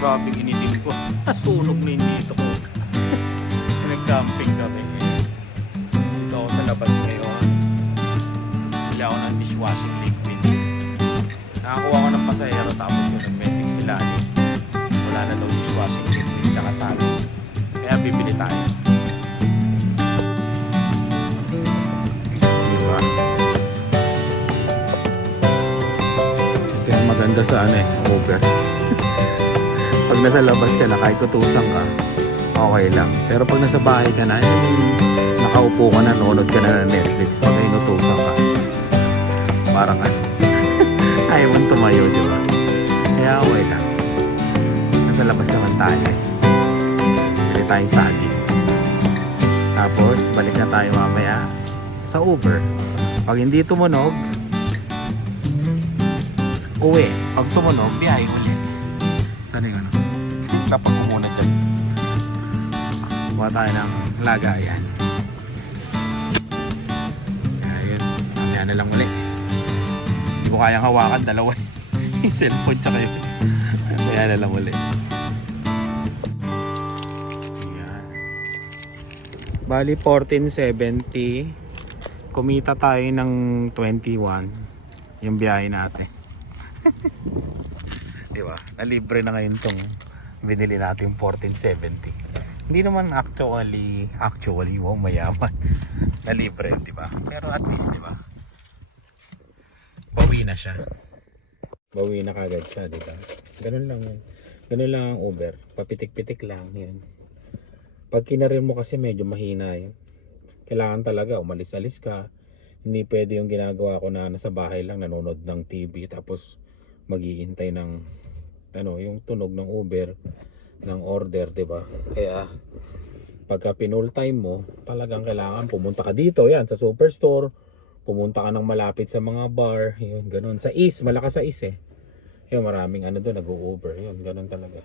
Grabe initin ko. Sunog na yung dito ko. Nag-camping kami. Dito ako sa labas ngayon. Bili ako ng dishwashing liquid. Nakakuha ko ng pasahero tapos yung nag-message sila. Wala na daw dishwashing liquid tsaka sabi. Kaya bibili tayo. Diba? Ito yung maganda sa Uber. Pag nasa labas ka na, kahit tutusan ka, okay lang. Pero pag nasa bahay ka na, nakaupo ka na, nanonood ka na ng Netflix, pag inutusan ka, parang ayaw mong tumayo, di ba? Kaya okay lang. Nasa labas naman tayo. Bili tayong saging. Tapos, balik na tayo mamaya sa Uber. Pag hindi tumunog, uwi. Pag tumunog, biyahe ulit. Saan yung ano? Kapag kumunod dyan. Kuha tayo ng lagayan. Kaya yun. Mamaya na lang ulit. Hindi ko kayang hawakan. Dalawa. Yung cellphone tsaka yun. Kaya na lang ulit. Ayan. Bali 1470. Kumita tayo ng 21. Yung biyahe natin. Diba? Nalibre na ngayon tong binili natin 1470. Hindi naman actually wow, mayaman. Nalibre, diba? Pero at least, diba? Bawi na siya. Bawi na kagad siya, diba? Ganun lang yan. Ganun lang ang Uber. Papitik-pitik lang yan. Pag kinarin mo kasi medyo mahina yun. Kailangan talaga umalis-alis ka. Hindi pwede yung ginagawa ko na nasa bahay lang nanonood ng TV tapos mag-iintay ng yung tunog ng Uber ng order, 'di ba? Kaya pagka pinul time mo, talagang kailangan pumunta ka dito, yan sa superstore, pumunta ka ng malapit sa mga bar, yun, ganun. Sa East, malakas sa East eh. Yung maraming doon nag-Uber, yun, ganun talaga.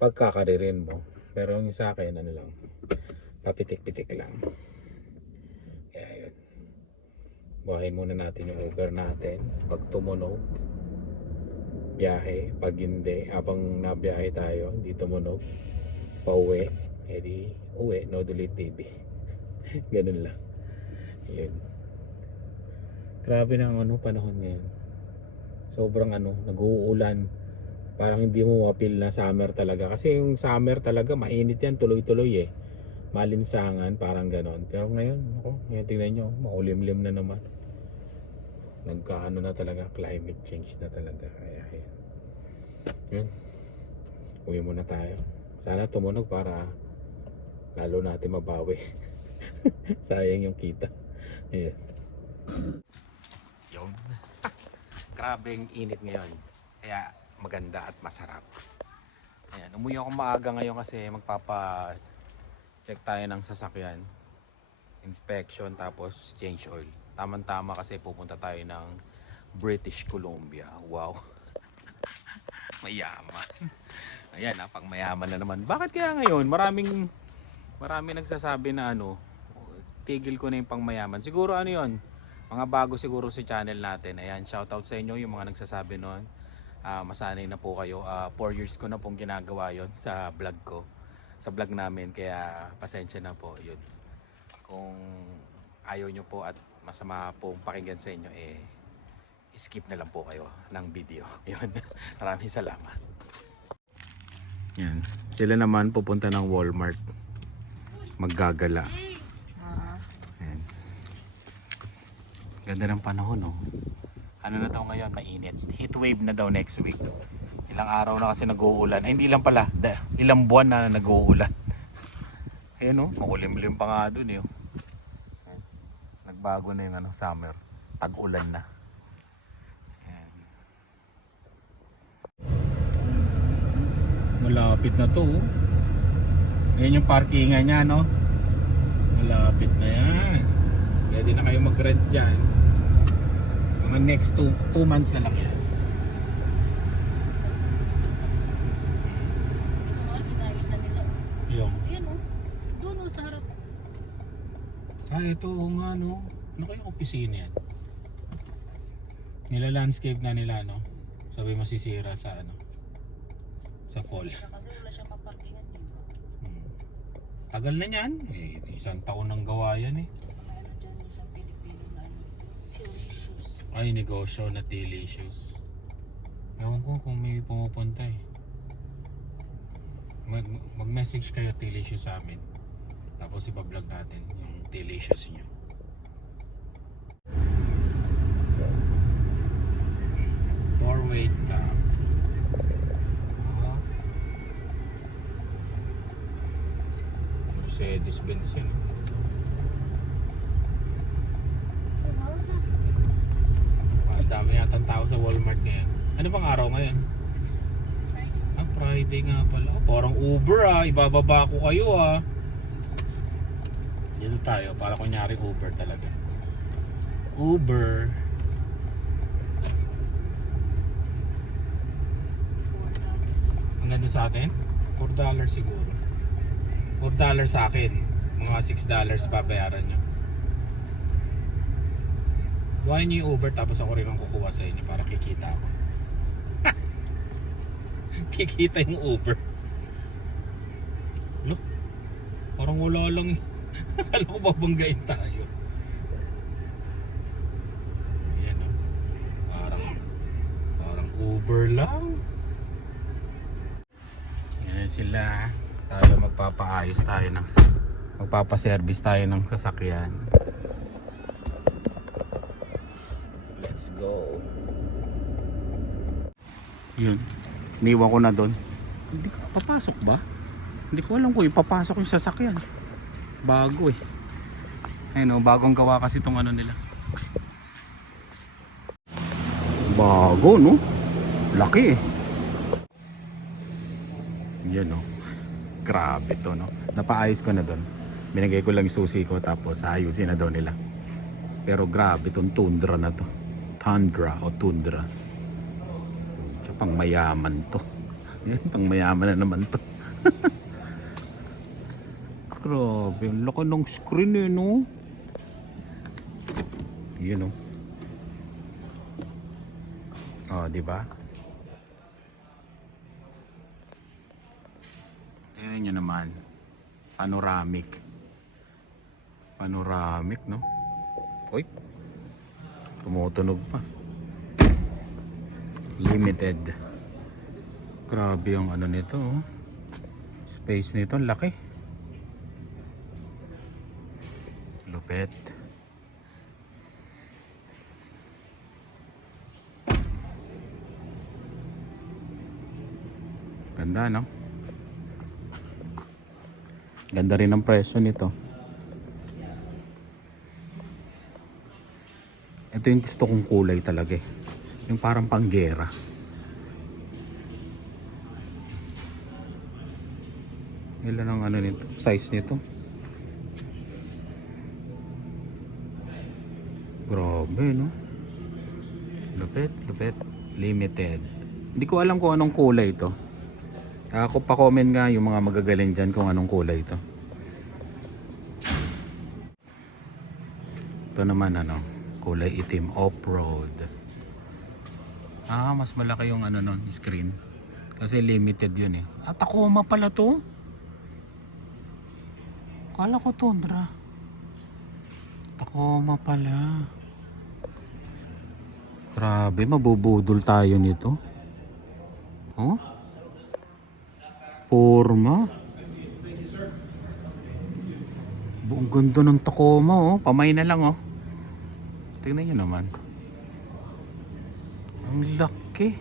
Pagkakaririn mo. Pero yung sa akin, lang, papitik-pitik lang. Kaya yun. Buhayin muna natin yung Uber natin. Pag tumunog, biyahe. Pag hindi, habang nabiyahe tayo, hindi tumunog, pauwi, edi uwi, no delete TV. Ganun lang. Yun. Grabe ng panahon ngayon. Sobrang nag-uulan. Parang hindi mo mapil na summer talaga. Kasi yung summer talaga, mainit yan, tuloy-tuloy eh. Malinsangan, parang ganon. Pero ngayon, ngayon tingnan nyo, maulimlim na naman. Nagkaano na talaga, climate change na talaga. Kaya yun. Uwi muna tayo. Sana tumunog para lalo natin mabawi. Sayang yung kita. Ayan. Yun. Grabeng init ngayon. Kaya maganda at masarap. Ayan. Umuwi ako maaga ngayon kasi magpapa-check tayo ng sasakyan. Inspection tapos change oil. Tama-tama kasi pupunta tayo ng British Columbia. Wow. Mayaman. Ayan, pang mayaman na naman. Bakit kaya ngayon? Maraming nagsasabi na tigil ko na yung pang mayaman. Siguro yon? Mga bago siguro sa channel natin. Ayan, shoutout sa inyo yung mga nagsasabi noon. Masanay na po kayo. 4 years ko na pong ginagawa yon sa vlog ko. Sa vlog namin. Kaya pasensya na po. Yun. Kung ayaw nyo po at masama pong pakinggan sa inyo, skip na lang po kayo ng video. Yun. Maraming salamat. Yan. Sila naman pupunta ng Walmart. Maggagala. Yan. Ganda ng panahon, no? Ano na daw ngayon? Mainit. Heat wave na daw next week. Ilang araw na kasi nag-uulan. Ay, hindi lang pala. Ilang buwan na nag-uulan. Ayan, no? Makulimlim pa nga dun, eh. Nagbago na yung summer. Tag-ulan na. Ayan. Malapit na to. Ayan yung parkingan niya, no? Malapit na yan. Pwede na kayo mag-rent dyan. Mga next 2 months na lang yan. Yung. Ayan o. Doon o sa harap. Ito nga, no? Ano kayong opisina yan? Nila landscape na nila, no? Sabi masisira sa Sa fall. Kasi wala siyang maparkingan dito. Tagal na yan. Isang taon nang gawa yan eh. May ano dyan yung isang Pilipino na ano. Delicious. Ay, negosyo na delicious. Ewan ko kung may pumupunta eh. Mag-message kayo delicious sa amin. Tapos ipa-vlog natin yung delicious nyo. Four-way stop. Mercedes-Benz yun. Ang dami yatang tao sa Walmart ngayon. Ano bang araw ngayon? Friday nga pala. Parang Uber ibababa ko kayo Dito tayo, para kunyari Uber talaga. Uber. Ang ganda sa atin? $4 siguro. $4 sa akin. Mga $6 babayaran nyo. Buhayin nyo yung Uber tapos ako rin ang kukuha sa inyo para kikita ako. Kikita yung Uber. Look, parang wala lang eh. Akala ko babanggain tayo. Ayan parang Uber lang. Yan sila. Tayo magpapaayos tayo magpapaservice tayo ng sasakyan. Let's go. Yun. Iniwan ko na doon. Hindi ka papasok ba? Hindi ko alam kung ipapasok yung sasakyan. Bago eh. Ayun bagong gawa kasi itong ano nila. Bago no? Laki eh. Yan grabe to no. Napaayos ko na doon. Binigay ko lang yung susi ko tapos ayusin na daw nila. Pero grabe tong Tundra na to. Tundra o Tundra. Pang mayaman to. Pang mayaman na naman to. Grabe, ang laki ng screen eh no. Yun di ba? Ayan nyo naman. Panoramic. Panoramic no. Uy. Tumutunog pa. Limited. Grabe yung ano nito space nito, laki. Lupet. Ganda no? Ganda rin ang presyo nito. Ito yung gusto kong kulay talaga eh. Yung parang panggera. Ilan ang ano nito? Size nito? Grabe no? Lupit. Limited. Hindi ko alam kung anong kulay ito. Ako pa comment nga yung mga magagaling dyan kung anong kulay ito. Ito naman kulay itim, off-road. Mas malaki yung screen. Kasi limited yun eh. Tacoma pala to. Kala ko Tundra. Tacoma pala. Grabe, mabubudol tayo nito. Porma. Buong ganda ng Tacoma Pamay na lang Tingnan nyo naman. Ang laki.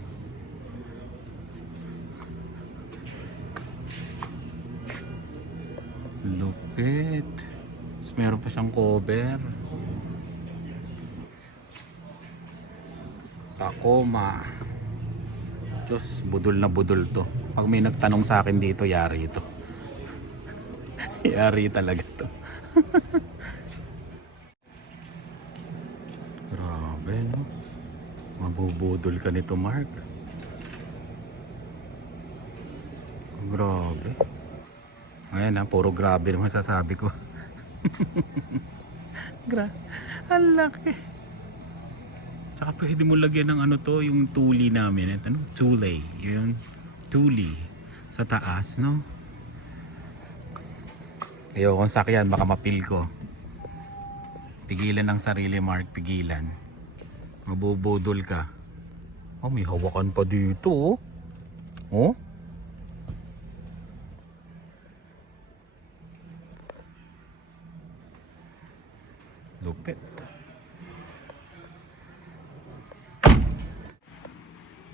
Lupit. Tapos meron pa siyang cover. Tacoma. Diyos, budol na budol to. Pag may nagtanong sa akin dito, yari ito. Yari talaga to. Grabe no. Mabubudol ka nito, Mark. Grabe. Ayan puro grabe naman sasabi ko. Ang laki. Tsaka pwede mo lagyan ng to, yung tuli namin. Tuli. Yun. Tuli. Sa taas, no? Ayokong sakyan, baka mapil ko. Pigilan ang sarili, Mark, pigilan. Mabubudol ka. Oh, may hawakan pa dito, oh. Oh? Lupit.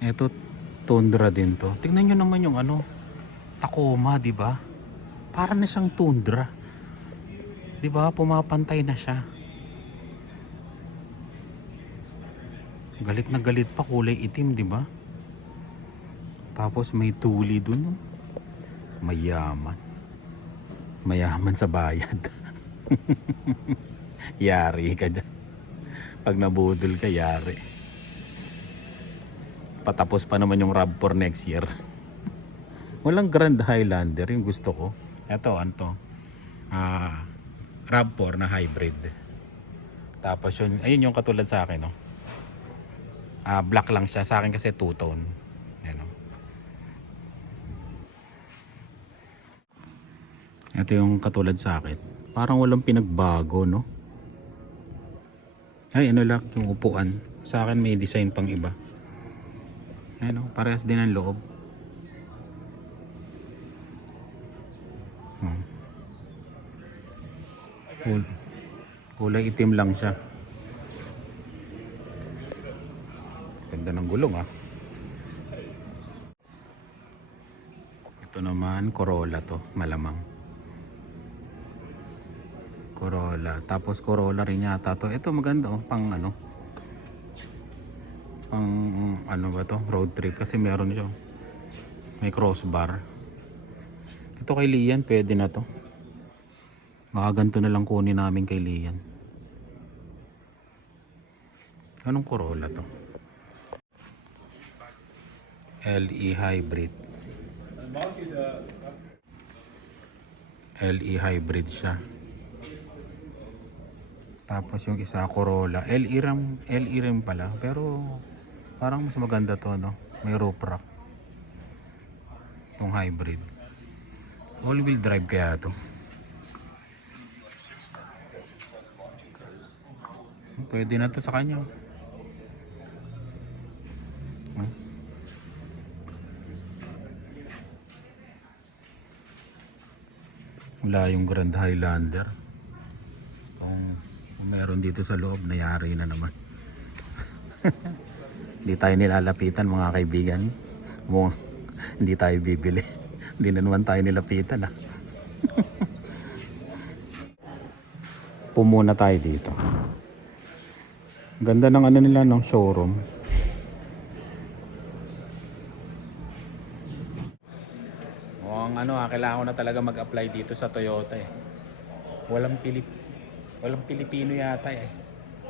Ito, tundra din to. Tingnan nyo naman yung ano, Tacoma, di ba? Para na siyang tundra. Di ba? Pumapantay na siya. Galit na galit pa, kulay itim, di ba? Tapos may tuli dun. Mayaman. Mayaman sa bayad. Yari ka dyan. Pag nabudol ka, yari. Patapos pa naman yung RAV4 next year. Walang Grand Highlander, yung gusto ko. Ito, ano to? RAV4 na hybrid. Tapos yun, ayun yung katulad sa akin, no? Black lang siya. Sa akin kasi two-tone. Ayan, no? Ito yung katulad sa akin. Parang walang pinagbago, no? Ay, ano lang, yung upuan. Sa akin may design pang iba. Ayan, no? Parehas din ang loob. Kulay itim lang siya. Ganda ng gulong, ah. Ito naman Corolla to, malamang Corolla. Tapos Corolla rin yata to. Ito maganda, oh, pang ano, pang ano ba to, road trip, kasi meron siya, may crossbar. Ito kay Lian, pwede na to. Baka ganito na lang kunin namin kay Lian. Anong Corolla to? LE hybrid. LE hybrid siya. Tapos yung isa Corolla, LE ram pala, pero parang mas maganda to, no? May roof rack. Itong hybrid. All wheel drive kaya to. Pwede na to sa kanya. Wala yung Grand Highlander. Kung meron dito sa loob, nayari na naman. Hindi tayo nilalapitan, mga kaibigan. Hindi tayo bibili. Hindi na naman tayo nilapitan, ah. Pumuna tayo dito. Ganda ng ano nila, no, showroom. Ang ano, kailangan ko na talaga mag-apply dito sa Toyota, eh. Walang Pilipino yata, eh.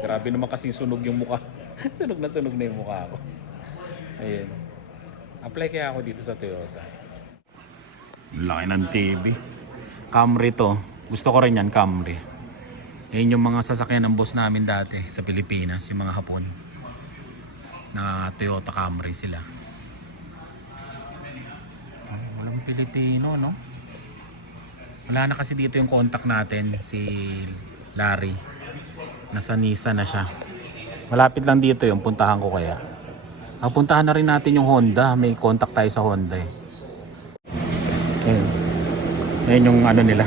Grabe naman kasing sunog yung mukha. Sunog na yung mukha ko. Ayun. Apply kaya ako dito sa Toyota. Laki ng TV. Camry to. Gusto ko rin yan, Camry. Yan yung mga sasakyan ng boss namin dati sa Pilipinas, yung mga Hapon. Na Toyota Camry sila. Walang Pilipino, no? Wala na kasi dito yung contact natin, si Larry. Nasa Nissan na siya. Malapit lang dito yung puntahan ko kaya. Puntahan na rin natin yung Honda. May contact tayo sa Honda, eh. Ayun. Ayun yung ano nila,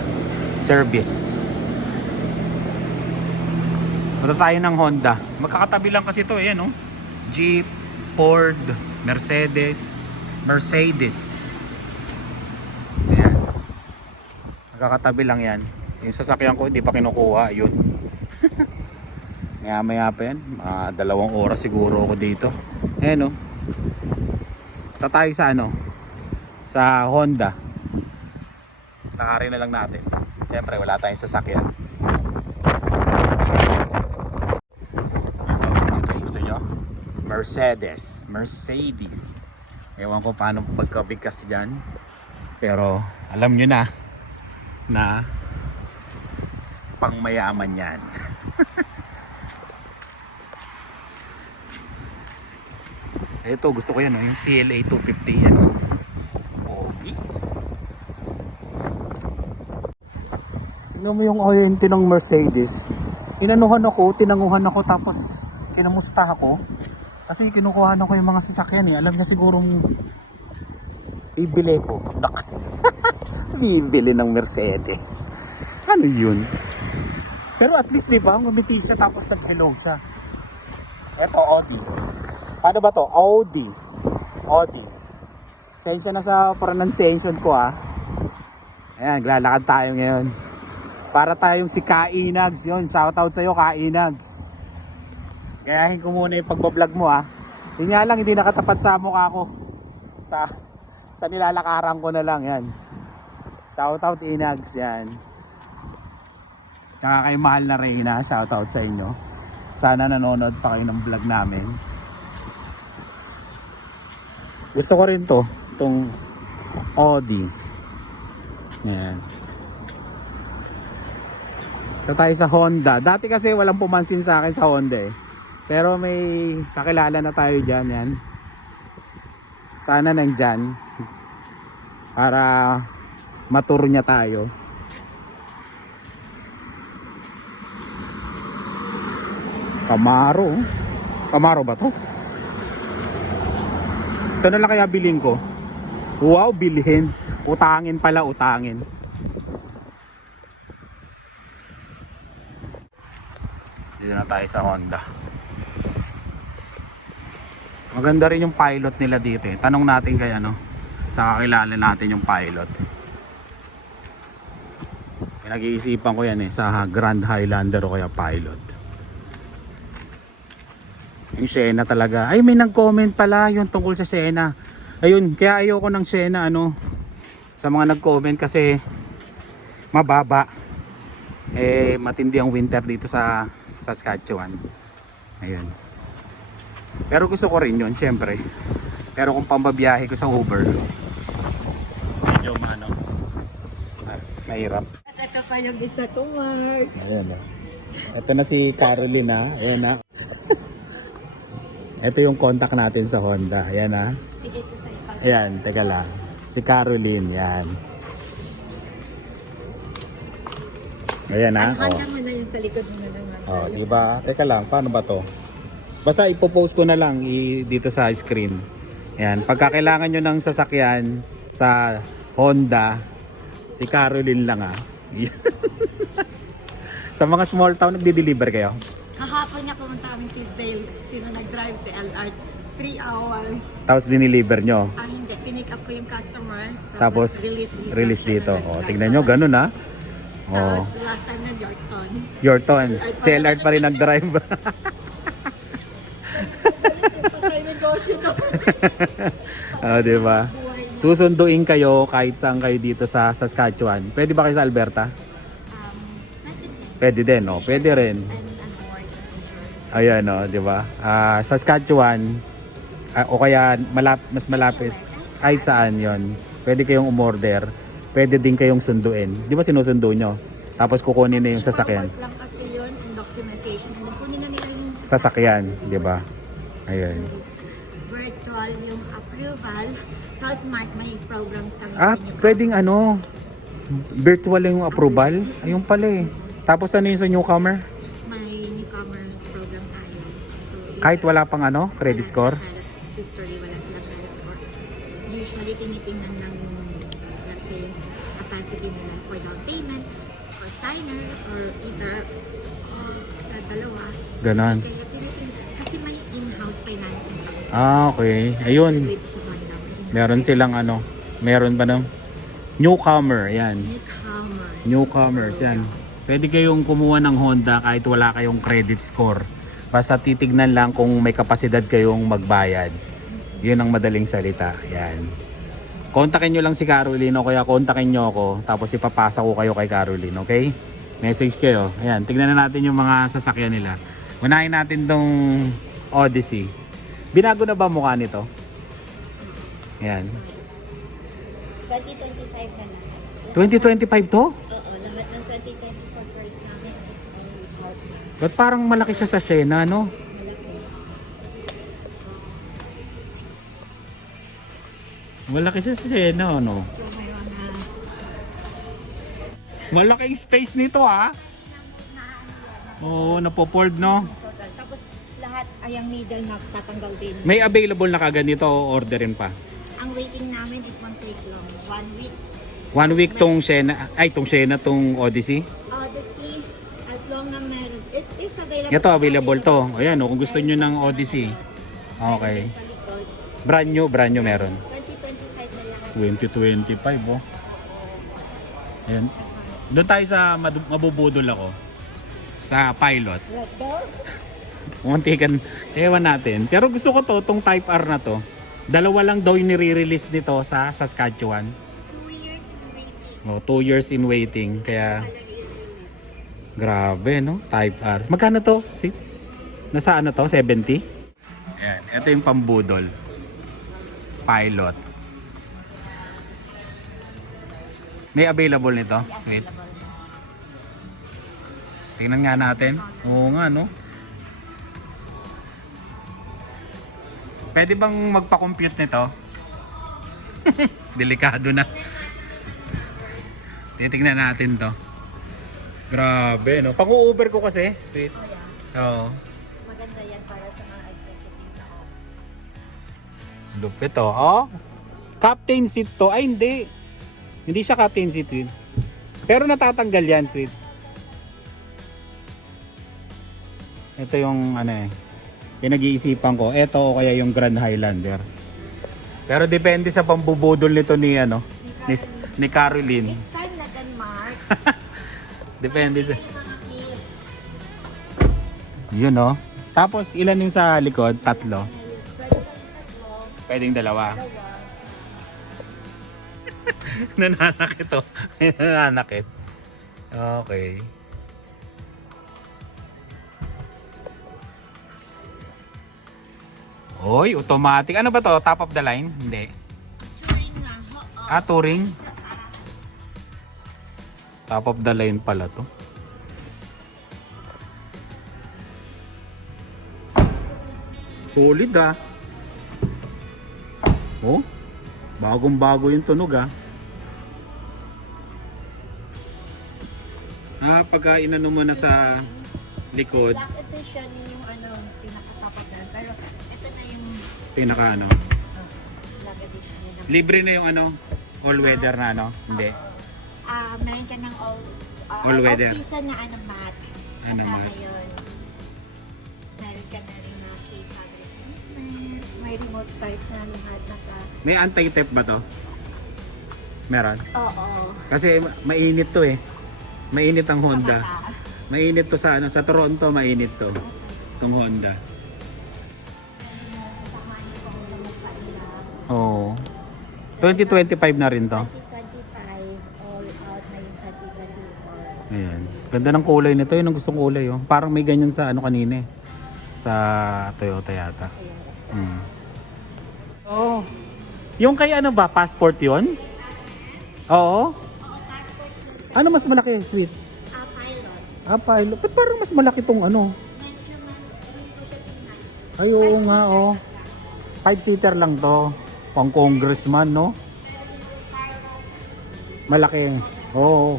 service. Punta tayo ng Honda. Magkakatabi lang kasi ito, ayan, no? Jeep, Ford, Mercedes. Ayan. Magkakatabi lang yan. Yung sasakyan ko hindi pa kinukuha, yun. Maya pa yan. 2 oras siguro ako dito. Ayan, no? Punta tayo sa ano? Sa Honda. Lakarin na lang natin. Siyempre wala tayong sasakyan. Ito yung gusto nyo? Mercedes. Ewan ko paano pagkabigkas dyan. Pero alam nyo na pangmayaman yan. Ito gusto ko yan, yung CLA 250 yan. Pogi. Audi? Tingnan mo yung oriente ng Mercedes. Tinanguhan ako tapos kinamusta ako. Kasi kinukuha ko yung mga sasakyan eh. Alam niya sigurong bibili ko. Bibili ng Mercedes. Ano yun? Pero at least diba, ngumiti siya tapos nag-hello siya. Ito, Audi. Paano ba to? Audi. Audi. Sensya na sa pronunciation ko ah. Ayan, lalakad tayo ngayon. Para tayong si Kainags yun. Shoutout sa'yo, Kainags. Gayahin ko muna yung pagbablog mo ah. Yun nga lang, hindi nakatapat sa mukha ko. Sa nilalakaran ko na lang yan. Shoutout Inags yan. Tsaka kay mahal na Reyna, shoutout sa inyo. Sana nanonood pa kayo ng vlog namin. Gusto ko rin to, itong Audi. Yan. Ito tayo sa Honda. Dati kasi walang pumansin sa akin sa Honda eh. Pero may kakilala na tayo dyan. Yan. Sana nandyan. Para matur niya tayo. Camaro. Camaro ba to? Ito na lang kaya bilhin ko. Wow, bilhin. Utangin pala, utangin. Dito na tayo sa Honda. Maganda rin yung pilot nila dito eh. Tanong natin kay ano, sa kakilala natin yung pilot. Pinag-iisipan ko yan eh, sa Grand Highlander o kaya pilot. Yung Sienna talaga. Ay, may nag-comment pala yung tungkol sa Sienna. Ayun, kaya ayoko ng Sienna ano, sa mga nag-comment kasi mababa. Eh, matindi ang winter dito sa Saskatchewan. Ayun. Pero gusto ko rin yun, syempre. Pero kung pambabiyahe ko sa Uber, medyo mahirap. Ito pa yung isa ko, Mark. Ayan o. Ito na si Caroline ha. Ayan na. Ito yung contact natin sa Honda. Ayan ha. Bigay ko sa ipag. Ayan, teka lang. Si Caroline, yan. Ayan ha. Handa mo na yun sa likod mo na naman. Oh, diba? Teka lang, paano ba to? Basta ipopost ko na lang dito sa screen. Ayan, pagka kailangan nyo ng sasakyan sa Honda, si Caroline lang ah. Sa mga small town, nagdi-deliver kayo? Kahapon niya pumunta kaming Tisdale. Sino nag-drive si LR? 3 hours. Tapos diniliver nyo? Hindi. Pinick up ko yung customer. Tapos release dito. O, tignan nyo, ganun ha. Tapos last time na Yorkton. Yorkton. Si LR pa rin nag-drive. May negosyo ko. Diba? Susunduin kayo kahit saan kayo dito sa Saskatchewan. Pwede ba kayo sa Alberta? Pwede din, no? Pwede rin. Ayan, no? Diba? Saskatchewan, o kaya mas malapit, kahit saan yon, pwede kayong umorder. Pwede din kayong sunduin. Di ba sinusundo nyo? Tapos kukunin na yung sasakyan. Lang kasi yun, ang documentation. Kunin na nila yung Sasakyan, di ba? Ayun. virtual yung approval. Tapos may programs kami. Pwedeng ano, virtual yung approval. Ayun pala eh. Tapos ano yun sa newcomer? May newcomers program tayo. So, Kahit wala pang ano, credit score? Sisterly, wala silang credit score. Usually, tinitingnan lang yung, let's say, capacity nila for down payment, or signer, or either sa dalawa. Ganon. Kaya tinitingnan. Kasi may in-house financing. Okay. Ayun. With sa Honda. Meron silang ano, meron ba ng newcomer, yan. Newcomers. Newcomers, yan. Pwede kayong kumuha ng Honda kahit wala kayong credit score. Basta titignan lang kung may kapasidad kayong magbayad. Yun ang madaling salita. Yan. Kontakin nyo lang si Caroline o kaya kontakin nyo ako. Tapos ipapasa ko kayo kay Caroline, okay? Message kayo. Ayan, tignan na natin yung mga sasakyan nila. Unahin natin tong Odyssey. Binago na ba mukha nito? Ayan. 2025 na lang. 2025 to? Oo, lahat ng 2024 first namin, it's all without Ba't parang malaki siya sa Sienna, no? malaki. Malaki siya Sena, ano? So may mga Malaking space nito ah. Oo, napofold no? total. Tapos lahat ay ang needle na tatanggal din. May available na kagad nito o orderin pa? Ang waiting namin is 1 week long. 1 week. 1 week tong Sena, tong Odyssey. Odyssey, as long na meron. It is available. Ito available to. Ayan kung gusto nyo ng Odyssey. Okay. Sa likod. Brand new meron. 2025 na lahat. 2025 oh. Ayan. Doon tayo sa mabubudol ako. Sa pilot. Let's go. Muntikan, ewan natin. Pero gusto ko to, tong Type R na to. Dalawa lang daw yung nire-release nito sa Saskatchewan. 2 years in waiting. Oh, 2 years in waiting. Kaya, grabe no, Type R. Magkano to? See? Nasa ano to? 70? Ayan, ito yung pambudol. Pilot. May available nito? Sweet. Tingnan nga natin. Oo nga no. Pwede bang magpa-compute nito? Delikado na. Titingnan natin to. Grabe no. Pang-Uber ko kasi. Sweet. Oh, yeah. Oo. Maganda yan para sa mga executive na Lupit to. Oh. Captain seat to. Ay hindi. Hindi siya captain seat. Sweet. Pero natatanggal yan. Sweet. Ito yung ano eh. Pinag-iisipan ko. Ito o kaya yung Grand Highlander. Pero depende sa pambubudol nito ni ano. Ni Caroline. It's time na Denmark. Depende sa... Yung mga kids. Yun oh. Tapos ilan yung sa likod? 3. Pwede kayong tatlo. Pwedeng 2. Dalawa. Nananakit to. Nananakit. Okay. Oy, automatic. Ano ba to? Top of the line? Hindi. Touring nga. Oo. Touring. Top of the line pala to. Solid ah. Oh. Bagong-bago yung tunog ah. Pagka inano mo na sa likod, Black edition yung ano, pinaka-top na. Pero ito na yung pinaka ano. black edition yun. Libre na yung ano, all weather na ano. Hindi. Meron ka ng All weather. All-season na ano mat. Ano Kasama mat? yun. Meron ka na rin na key fabric placement. May remote start na lahat naka. May anti-tip ba to? Meron. Oo. Kasi mainit to eh. Mainit ang Honda. Sa mata. Mainit to sa ano, sa Toronto mainit to. Tong Honda. Kasama niyo kung ano mukha nila. Oo. 2025 na rin to. 2025 all out na yung 2024. Ayan. Ganda ng kulay nito. Yun ang gustong kulay oh. Parang may ganyan sa ano kanina eh. Sa Toyota yata. Hmm. Oh. Yung kay ano ba? Passport yun? Oo. Oo, passport yun. Ano mas malaki? Sweet. Pilot. Pilot. Ba't parang mas malaki tong ano? Medyo hindi ko siya tingnan. Ay, oo nga oh. 5-seater lang to. Pang congressman no? Malaki. Oo.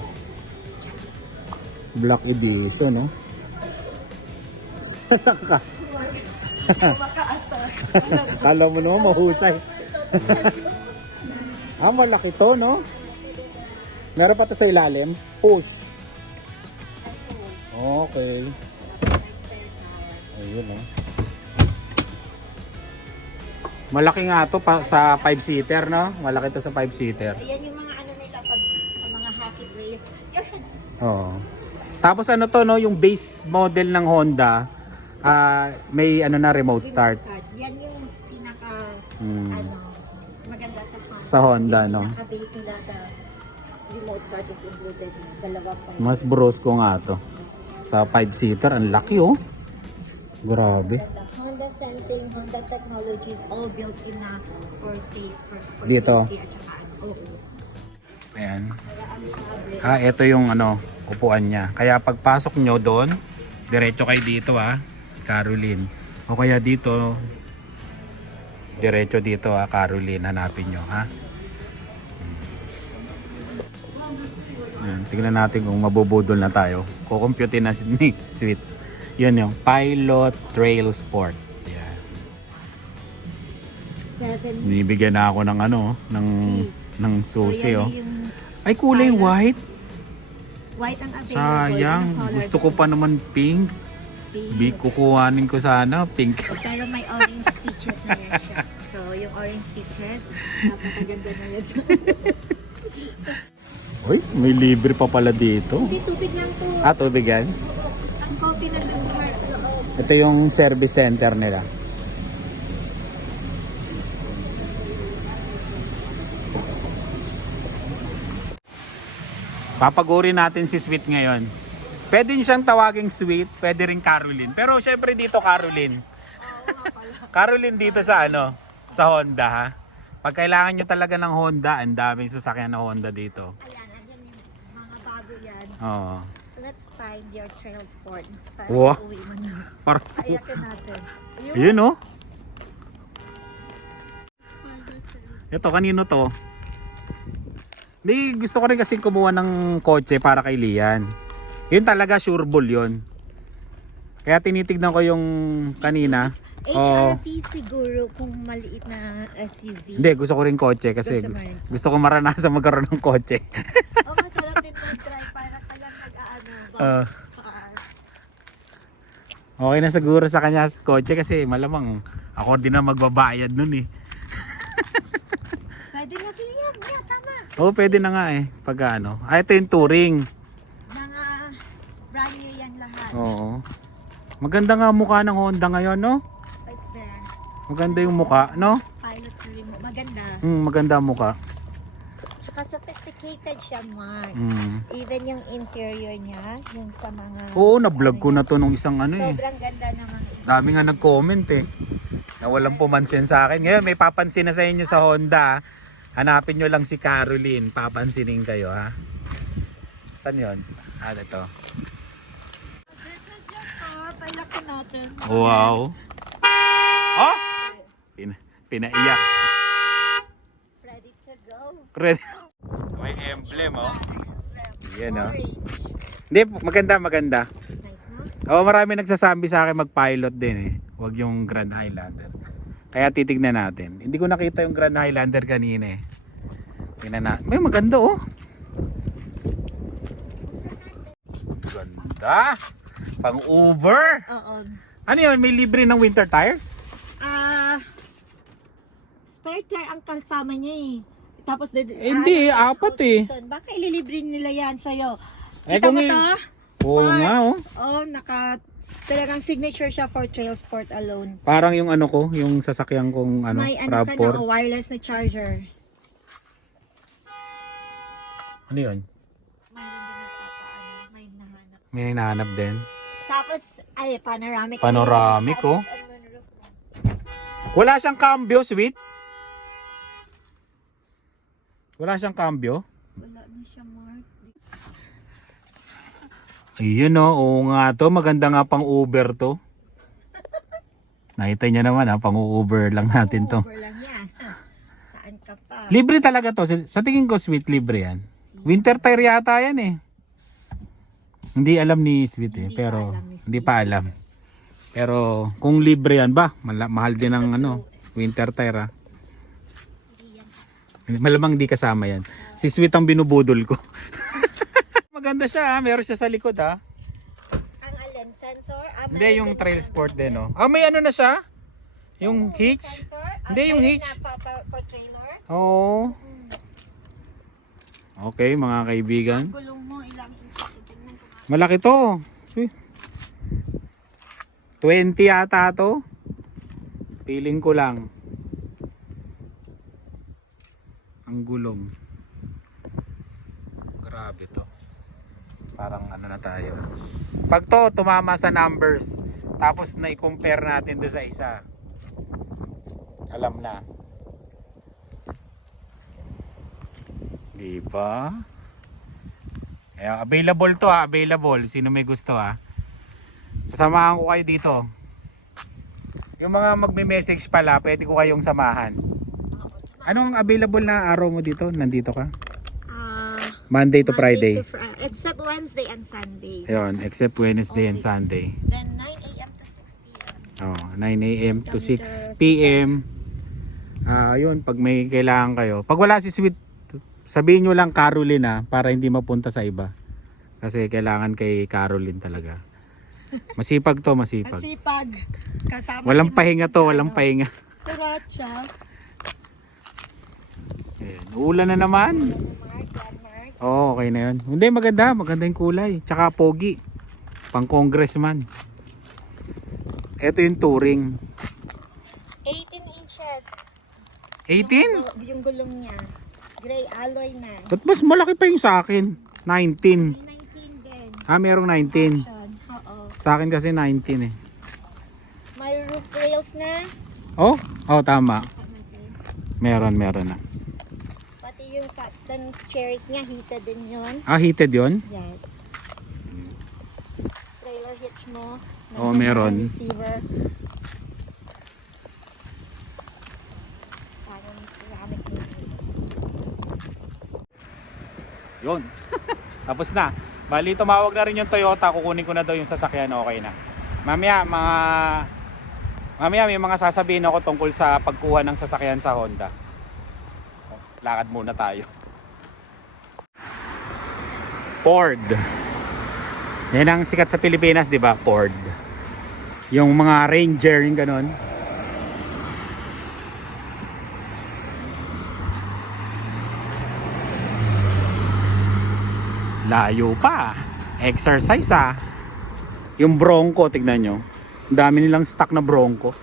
Black edition no? Saan ka? Kala mo naman mahusay. Malaki to no? Meron pa to sa ilalim? Push. Okay. Ayun no? Malaki nga to pa sa 5-seater no? Malaki to sa 5-seater. Ayan yung mga ano nila pag sa mga hockey player. Oo. Tapos ano to no, yung base model ng Honda, may ano na remote start. Yan yung pinaka Hmm. maganda sa Honda. Sa Honda, yung no? Pinaka-base nila, the remote start is included. Dalawa pa. Mas brusco nga to. Sa 5-seater, ang laki oh. Grabe. The Honda Sensing, Honda Technologies, all built in na for for Dito. safety at saka ano. Oo. Ayan. Kaya ang sabi, Ito yung ano, upuan niya. Kaya pagpasok nyo doon, diretso kayo dito Caroline. O kaya dito, Diretso dito ha, Caroline, hanapin nyo ha. Ayan, tingnan natin kung mabubudol na tayo. Kukumputin na ni Sweet. Yun yung Pilot Trail Sport. Yan. 7. Nibigyan na ako ng ano, ng susi yan oh. yung Ay kulay Pilot. white. white ang available. Sayang. Anong color Gusto ko pa naman pink. Pink. Kukuhanin ko sana pink. Pero may orange stitches na yan siya. So, yung orange stitches, napakaganda na yan. Uy, may libre pa pala dito. Hindi, tubig lang to. Ah, tubig yan? Ang coffee na dun sa loob. Ito yung service center nila. Papaguri natin si Sweet ngayon. Pwede nyo siyang tawaging Sweet, pwede rin Caroline. Pero syempre dito Caroline. Caroline dito sa ano, sa Honda ha. Pag kailangan nyo talaga ng Honda, ang daming sasakyan na Honda dito. Ayan, andyan yung mga bago yan. Oo. Let's find your trail sport. Para Wow. uwi mo na. Parang, Ayakin natin. yun oh. Ito, kanino to? Di, gusto ko rin kasi kumuha ng kotse para kay Lian. Yun talaga, sure bull yun. Kaya tinitignan ko yung kanina. HRV siguro kung maliit na SUV. Hindi, gusto ko rin kotse kasi Gusto mo rin. gusto ko maranasan magkaroon ng kotse. Oh, masarap din mag-drive para ka lang nag-aano. Ah. Car. Okay na siguro sa kanya kotse kasi malamang ako din na magbabayad nun eh. Pwede na sila yan. Yeah, tama. Oo, pwede na nga eh. Pag ano. Ah, ito yung touring. Mga brand new yan lahat. Oo. Maganda nga mukha ng Honda ngayon, no? Right there. Maganda yung mukha, no? Pilot remote. Maganda. Maganda ang mukha. Tsaka sophisticated siya, Mark. Even yung interior niya, yung sa mga... Oo, na-vlog ko na to nung isang ano eh. Sobrang ganda ng mga... Dami nga nag-comment eh. Na walang pumansin sa akin. Ngayon, may papansin na sa inyo sa Honda. Hanapin nyo lang si Caroline. Papansinin kayo, ha? Saan yun? Ah, ito. This is your car. Pailakin natin. Wow. Oh! Pinaiyak. Ready to go. Red. May emblem, oh. Yan, oh. Orange. Hindi, maganda. Nice, no? Oo, marami nagsasabi sa akin mag-pilot din eh. Huwag yung Grand Highlander. Kaya titignan natin. Hindi ko nakita yung Grand Highlander kanina eh. Tingnan na. May maganda oh. Ganda. Pang Uber. Oo. Ano yun? May libre ng winter tires? Spare tire ang kasama niya eh. Tapos, Hindi, apat eh. Baka ililibre nila yan sa'yo. Eh, Kita kung mo i- to? Oo Mark. nga oh. Oh, talagang signature siya for trail sport alone. Parang yung ano ko, yung sasakyan kong ano, May ano ka RAV4. na, wireless na charger. Ano yun? May nahanap. May hinahanap din. Tapos, ay, panoramic. Panoramic, oh. Wala siyang cambio, Sweet? Wala siyang cambio? Wala na siya, Mark. Ayun oh, oo nga to. Maganda nga pang Uber to. Nakita niyo naman ha, pang Uber lang natin to. Uber lang yan. Saan ka pa? Libre talaga to. Sa tingin ko, Sweet, libre yan. Winter tire yata yan eh. Hindi alam ni Sweet eh. Hindi Pero pa alam ni Sweet. hindi pa alam. Pero kung libre yan ba, mahal din ng ano, winter tire ha. Malamang di kasama yan. Si Sweet ang binubudol ko. Maganda siya ha. Meron siya sa likod ha. Ang alin? Sensor? Hindi, yung trail sport din oh. Ah, may ano na siya? Yung hitch? Sensor? Hindi, yung hitch. For trailer? Oo. Okay, mga kaibigan. Gulong mo, ilang inches? Tingnan ko nga. Malaki to. 20 yata to. Piling ko lang. Ang gulong. Grabe to. Parang ano na tayo. Pag to tumama sa numbers, tapos na i-compare natin do sa isa, alam na. Di ba? Available to ha, available. Sino may gusto ha? Sasamahan ko kayo dito. Yung mga magme-message pala, pwede ko kayong samahan. Anong available na araw mo dito? Nandito ka? Monday to Friday. Except Wednesday and Sundays. Ayun, except Wednesday and Always. Sunday. Then 9 a.m. to 6 p.m. Oh, 9 a.m. to 6 p.m. Yun, pag may kailangan kayo. Pag wala si Sweet, sabihin nyo lang Caroline para hindi mapunta sa iba. Kasi kailangan kay Caroline talaga. Masipag to, masipag. Masipag. Kasama Walang si pahinga to, walang Marcos, pahinga. Turacha. Ayan, uulan na naman. Oo, okay na yun. Hindi, maganda. Maganda yung kulay. Tsaka pogi. Pang congressman. Ito yung touring. 18 inches. 18? Yung gulong niya. Gray alloy na. Ba't mas malaki pa yung sa akin? 19. May 19 din. Merong 19. Option. Oo. Sa akin kasi 19 eh. May roof rails na. Oh, tama. Meron na. Pati yung captain chairs niya, heated din yun. Heated yun? Yes. Trailer hitch mo. Oo, meron. Receiver. Parang ceramic Yun. Tapos na. Bali, tumawag na rin yung Toyota. Kukunin ko na daw yung sasakyan. Okay na. Mamaya may mga sasabihin ako tungkol sa pagkuha ng sasakyan sa Honda. Lakad muna tayo. Ford. Yan ang sikat sa Pilipinas, di ba? Ford. Yung mga Ranger, yung ganon. Layo pa. Exercise Yung Bronco, tignan nyo. Ang dami nilang stock na Bronco.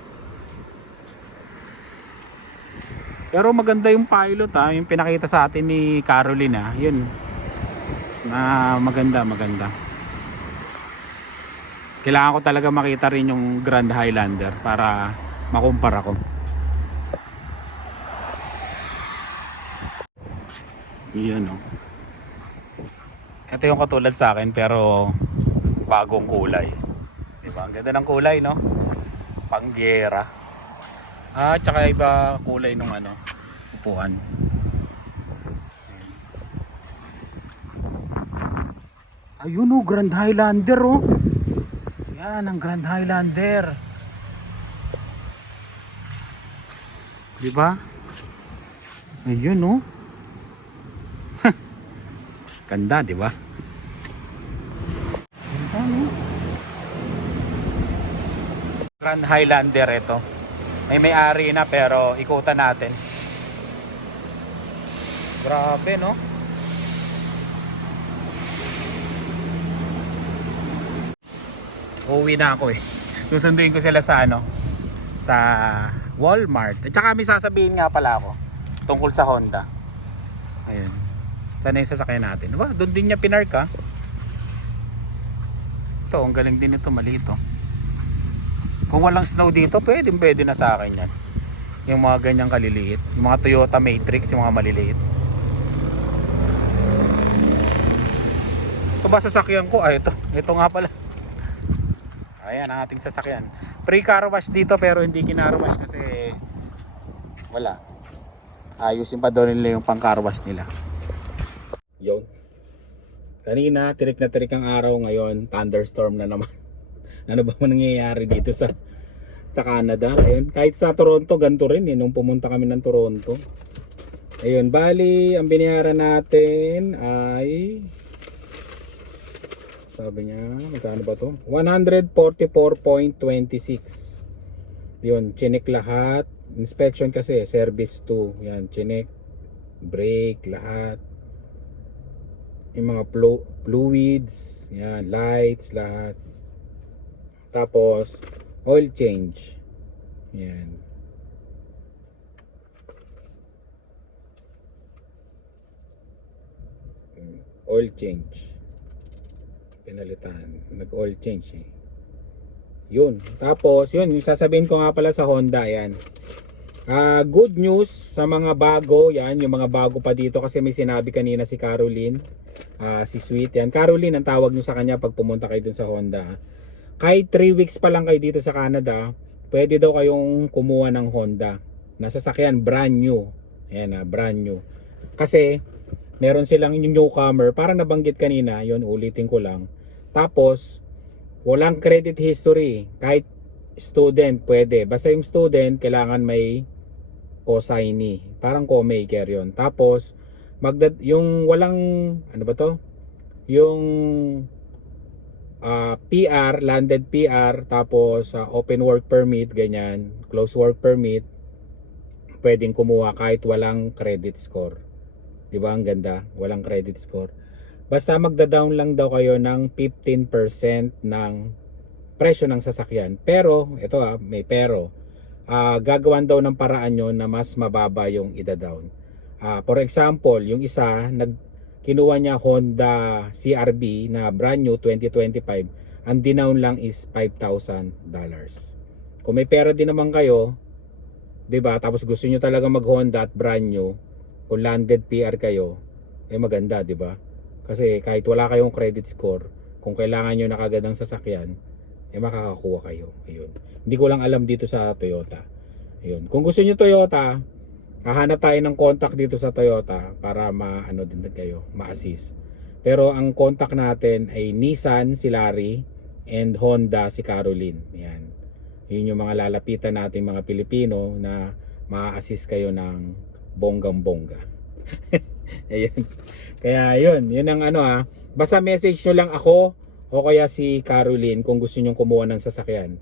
Pero maganda yung pilot yung pinakita sa atin ni Caroline Yun. Maganda. Kailangan ko talaga makita rin yung Grand Highlander para makumpara ko. Yan Ito yung katulad sa akin pero bagong kulay. Diba? Ang ganda ng kulay, no? Panggera. Tsaka iba kulay nung upuan. Ayun Grand Highlander Yan ang Grand Highlander. Diba? Ayun Ganda, diba? Grand Highlander ito. May-ari na pero ikutan natin. Grabe, no? Uuwi na ako Susunduin ko sila sa sa Walmart. At saka may sasabihin nga pala ako tungkol sa Honda. Ayun. Sana yung sasakyan natin. Diba? Doon din niya pinark Ito, ang galing din ito. Maliit Kung walang snow dito, pwede na sa akin yan. Yung mga ganyang kaliliit. Yung mga Toyota Matrix, yung mga maliliit. Ito ba sasakyan ko? Ito. Ito nga pala. Ayan ang ating sasakyan. Pre-car wash dito pero hindi kin-car wash kasi wala. Ayusin pa doon nila yung pang-car wash nila. Yun. Kanina, tirik na tirik ang araw. Ngayon, thunderstorm na naman. Ano ba nangyayari dito sa Canada? Ayun, kahit sa Toronto, ganito rin nung pumunta kami ng Toronto. Ayun, bali, ang binayaran natin ay sabi niya, magkano ba to? 144.26. Yun, chinik lahat. Inspection kasi, service 2. Yan, chinik, brake, lahat. Yung mga fluids, yan, lights, lahat. Tapos, oil change. Yan. Oil change. Pinalitan. Nag-oil change Yun. Tapos, yun. Yung sasabihin ko nga pala sa Honda, yan. Good news sa mga bago, yan. Yung mga bago pa dito kasi may sinabi kanina si Caroline. Si Sweet, yan. Caroline, ang tawag nyo sa kanya pag pumunta kayo dun sa Honda. Kahit 3 weeks pa lang kayo dito sa Canada, pwede daw kayong kumuha ng Honda na sasakyan brand new. Ayan brand new. Kasi meron silang yung newcomer, parang nabanggit kanina, yun ulitin ko lang. Tapos walang credit history, kahit student pwede. Basta yung student kailangan may co-signee, parang co-maker yun. Tapos yung walang ano ba to? Yung PR, landed PR, tapos open work permit, ganyan, close work permit, pwedeng kumuha kahit walang credit score. Di ba ang ganda? Walang credit score. Basta magda-down lang daw kayo ng 15% ng presyo ng sasakyan. Pero, ito may pero. Gagawan daw ng paraan nyo na mas mababa yung ida-down. For example, yung isa, kinuha niya Honda CRV na brand new 2025, ang dinown lang is $5,000. Kung may pera din naman kayo, 'di ba? Tapos gusto niyo talaga mag Honda at brand new, kung landed PR kayo, maganda, 'di ba? Kasi kahit wala kayong credit score, kung kailangan niyo na kagad ng sasakyan, makakakuha kayo. Ayun. Hindi ko lang alam dito sa Toyota. Ayun. Kung gusto niyo Toyota, hahanap tayo ng contact dito sa Toyota para maano din kayo, ma-assist. Pero ang contact natin ay Nissan si Larry and Honda si Caroline. Yan. Yun yung mga lalapitan nating mga Pilipino na ma-assist kayo ng bonggang-bongga. Ayun. Kaya yun ang basta message nyo lang ako o kaya si Caroline kung gusto nyo kumuha ng sasakyan.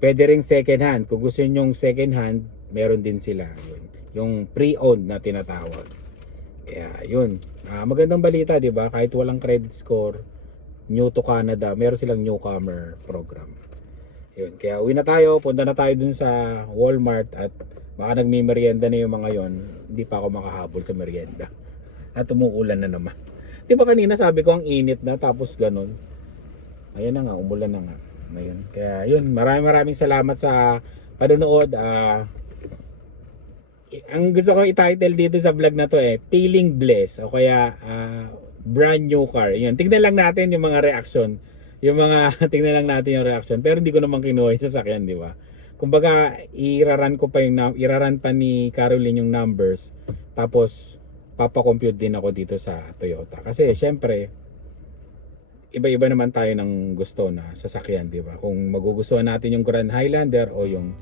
Pwede ring second hand. Kung gusto nyo second hand, meron din sila. Yun. Yung pre-owned na tinatawag. Kaya yun. Magandang balita, di ba? Kahit walang credit score, new to Canada, meron silang newcomer program. Yun. Kaya uwi na tayo, punta na tayo dun sa Walmart at baka nagmi-merienda na yung mga yon. Hindi pa ako makahabol sa merienda. At umuulan na naman. Di ba kanina sabi ko ang init na tapos ganun. Ayan na nga, umulan na nga. Ayun. Kaya yun, maraming salamat sa panonood. Ang gusto ko i-title dito sa vlog na to Feeling Blessed o kaya brand new car. Yun. Tingnan lang natin yung mga reaction. Tingnan lang natin yung reaction. Pero hindi ko naman kinuha yung sasakyan, di ba? Kumbaga, iraran pa ni Caroline yung numbers. Tapos, papakompute din ako dito sa Toyota. Kasi, syempre, iba-iba naman tayo ng gusto na sasakyan, di ba? Kung magugustuhan natin yung Grand Highlander o yung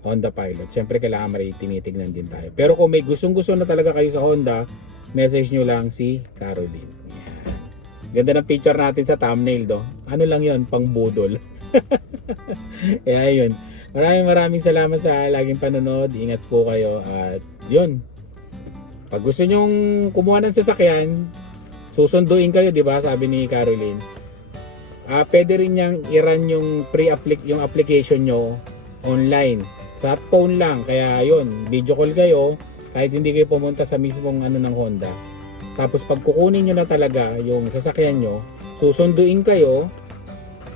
Honda Pilot, syempre kailangan tinitignan din tayo. Pero kung may gustong-gusto na talaga kayo sa Honda, message nyo lang si Caroline. Yan. Ganda ng picture natin sa thumbnail do. Ano lang yon, pang budol. Kaya yun. Maraming salamat sa laging panonood. Ingat po kayo. At yun. Pag gusto nyong kumuha ng sasakyan, susunduin kayo, di ba? Sabi ni Caroline. Pwede rin niyang i-run yung yung application nyo online. Sa phone lang, kaya yun, video call kayo kahit hindi kayo pumunta sa mismong ng Honda. Tapos pag kukunin nyo na talaga yung sasakyan nyo, susunduin kayo,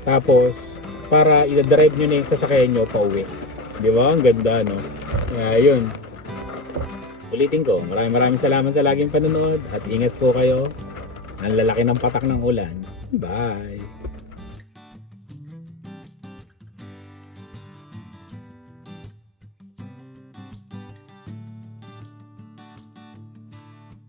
tapos para i-drive nyo na yung sasakyan nyo pa uwi. Di ba? Ang ganda, no? Kaya yun. Ulitin ko, maraming salamat sa laging panonood at ingat po kayo. Ang lalaki ng patak ng ulan. Bye!